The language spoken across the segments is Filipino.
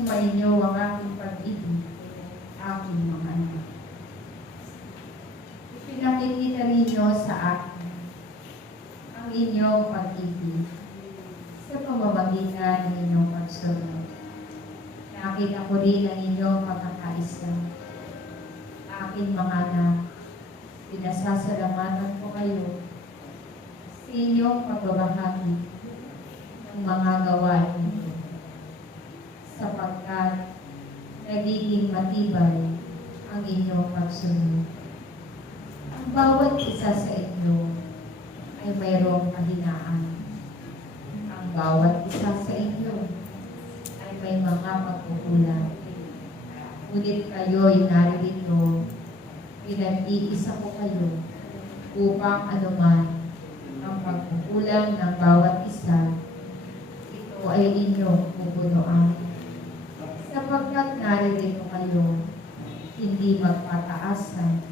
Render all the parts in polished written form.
Sumainyo ang aking pag-ibig, aking mga anak. Ipinakikita ninyo sa akin ang inyong pag-ibig sa pamamagitan ng inyong pagsunod. Nakita ko rin ang inyong pagkakaisa. Aking mga anak, pinasasalamatan ko kayo sa inyong pagbabahagi matibay ang inyong pagsunod. Ang bawat isa sa inyo ay mayroong kahinaan. Ang bawat isa sa inyo ay may mga pagkukulang. Ngunit kayo'y narito, pinag-iisa ko kayo upang anuman ang pagkukulang ng bawat isa, ito ay inyong pupunuan. Sapagkat narito kayo, hindi magpataasan,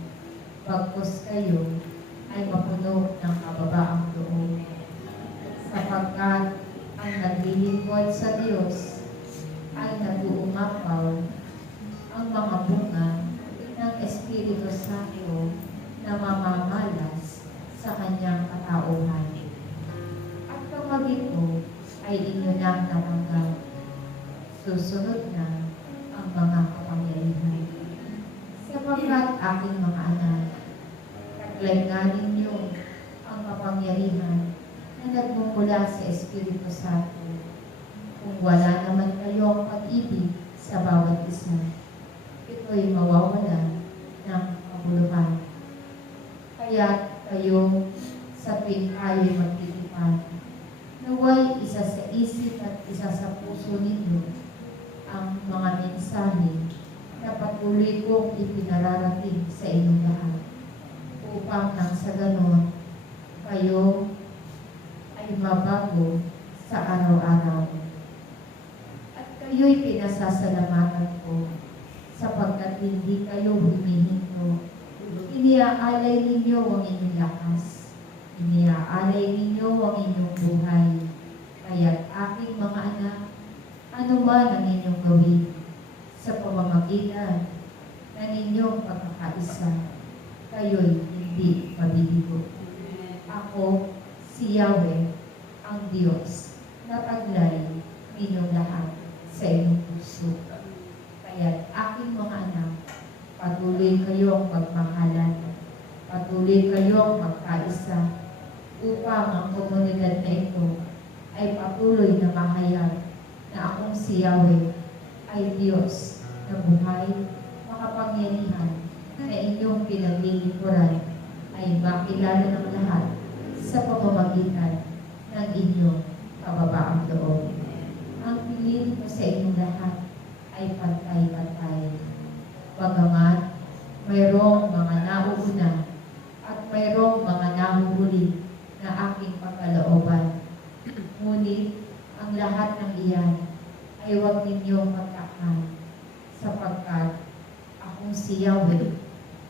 bagkus kayo ay mapuno ng kababaang loob. Sapagkat ang naglilingkod sa Diyos ay nag-uumapaw ang mga bunga ng Espiritu Santo na mamamalas sa kanyang katauhan. At kapag ito ay inyo nang natanggap, susunod na ang mga kapangyarihan. Sapagkat aking mga anak, taglay nga ninyo ang kapangyarihan na nagmumula sa Espiritu Santo. Kung wala naman kayong pag-ibig sa bawat isa, ito'y mawawala ng kabuluhan. Kaya kayo sa tuwing kayo'y magtitipan, naway isa sa isip at isa sa puso ninyo ang mga mensahe na patuloy kong ipinararating sa inyong lahat, upang nang sa ganon, kayo ay mabago sa araw-araw. At kayo'y pinasasalamatan ko sapagkat hindi kayo humihinto. Iniaalay ninyo ang inyong lakas. Iniaalay ninyo ang inyong buhay. Kaya't aking mga anak, ano man ang inyong gawin sa pamamagitan ng inyong pagkakaisa, kayo'y hindi mabibigo. Ako, si Yahweh, ang Diyos, na taglay ninyong lahat sa inyong puso. Kaya't aking mga anak, patuloy kayong magmahalan, patuloy kayong magkaisa, upang ang komunidad na ito ay patuloy na mahayag na akong si Yahweh ay Diyos na buhay, makapangyarihan, na inyong pinaglilingkuran ay makilala ng lahat sa pamamagitan ng inyong kababaang loob. Ang piling ko sa inyong lahat ay pantay-pantay. Bagamat mayroong mga nauuna at mayroong mga nahuhuli na aking pagkalooban, ngunit ang lahat ng iyan ay huwag ninyong magtakhan, sapagkat akong si Yahweh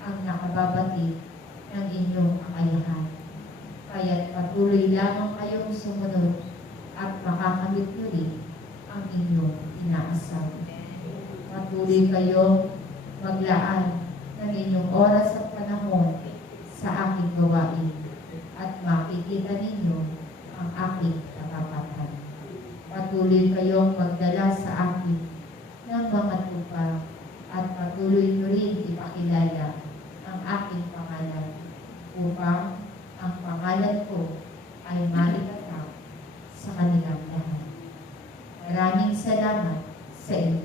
ang nakababati ng inyong kakayahan. Kaya't patuloy lamang kayong sumunod at makakamit nyo rin ang inyong inaasam. Patuloy kayong maglaan ng inyong oras at panahon sa aking gawain at makikita ninyo ang aking katapatan. Patuloy kayong magdala sa akin ng mga tupa at patuloy nyo rin ipakilala ang aking pangalan upang ang pangalan ko ay malitatag sa kanilang lahat. Maraming salamat sa inyo.